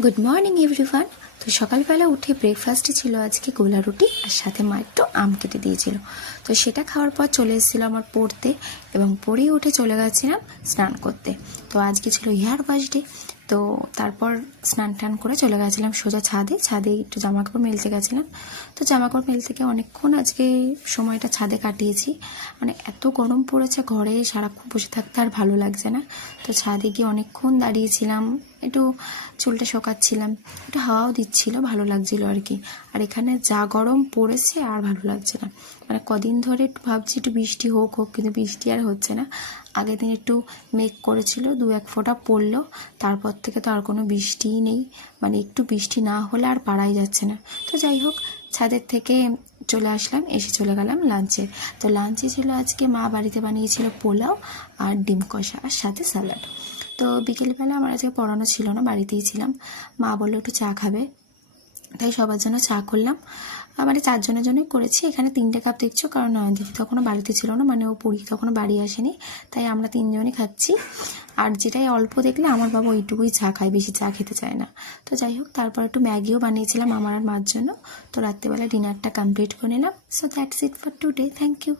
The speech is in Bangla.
Good morning everyone. তো সকালবেলা উঠে ব্রেকফাস্টে ছিল আজকে গোলা রুটি, আর সাথে মা একটু আম কেটে দিয়েছিল। তো সেটা খাওয়ার পর চলে এসেছিলো আমার পড়তে, এবং পড়েই উঠে চলে গেছিলাম স্নান করতে। তো আজকে ছিল হেয়ার ওয়াশ ডে। তো তারপর স্নান টান করে চলে গেছিলাম সোজা ছাদে একটু জামাকাপড় মেলতে গেছিলাম। তো জামাকাপড় মেলতে গিয়ে অনেকক্ষণ আজকে সময়টা ছাদে কাটিয়েছি। মানে এত গরম পড়েছে, ঘরে সারাক্ষণ বসে থাকতে আর ভালো লাগছে না। তো ছাদে গিয়ে অনেকক্ষণ দাঁড়িয়েছিলাম, একটু চুলটা শোকাচ্ছিলাম, একটু হাওয়াও দিচ্ছিল, ভালো লাগছিল আর কি। আর এখানে যা গরম পড়েছে আর ভালো লাগছে না। মানে কদিন ধরে একটু ভাবছি একটু বৃষ্টি হোক, কিন্তু বৃষ্টি আর হচ্ছে না। আগের দিন একটু মেঘ করেছিল, 2-1 ফোঁটা পড়লো, তারপর থেকে তো আর কোনো বৃষ্টিই নেই। মানে একটু বৃষ্টি না হলে আর পারাই যাচ্ছে না। তো যাই হোক, ছাদের থেকে চলে আসলাম, এসে চলে গেলাম লাঞ্চে। তো লাঞ্চে ছিল আজকে মা বাড়িতে বানিয়েছিল পোলাও আর ডিম কষা, আর সাথে স্যালাড। তো বিকেলবেলা আমার আজকে পড়ানো ছিল না, বাড়িতেই ছিলাম। মা বললো একটু চা খাবে, তাই সবার জন্য চা করলাম। মানে 4 জনের জন্যই করেছি। এখানে 3টে কাপ দেখছো, কারণ দিদি তখনও বাড়িতে ছিল না, মানে ও পুরী তখনও বাড়ি আসেনি, তাই আমরা 3 জনই খাচ্ছি। আর যেটাই অল্প দেখলে আমার বাবা ওইটুকুই চা খায়, বেশি চা খেতে চায় না। তো যাই হোক, তারপর একটু ম্যাগিও বানিয়েছিলাম আমার আর মার জন্য। তো রাত্রেবেলা ডিনারটা কমপ্লিট করে নিলাম। So that's it for today. Thank you.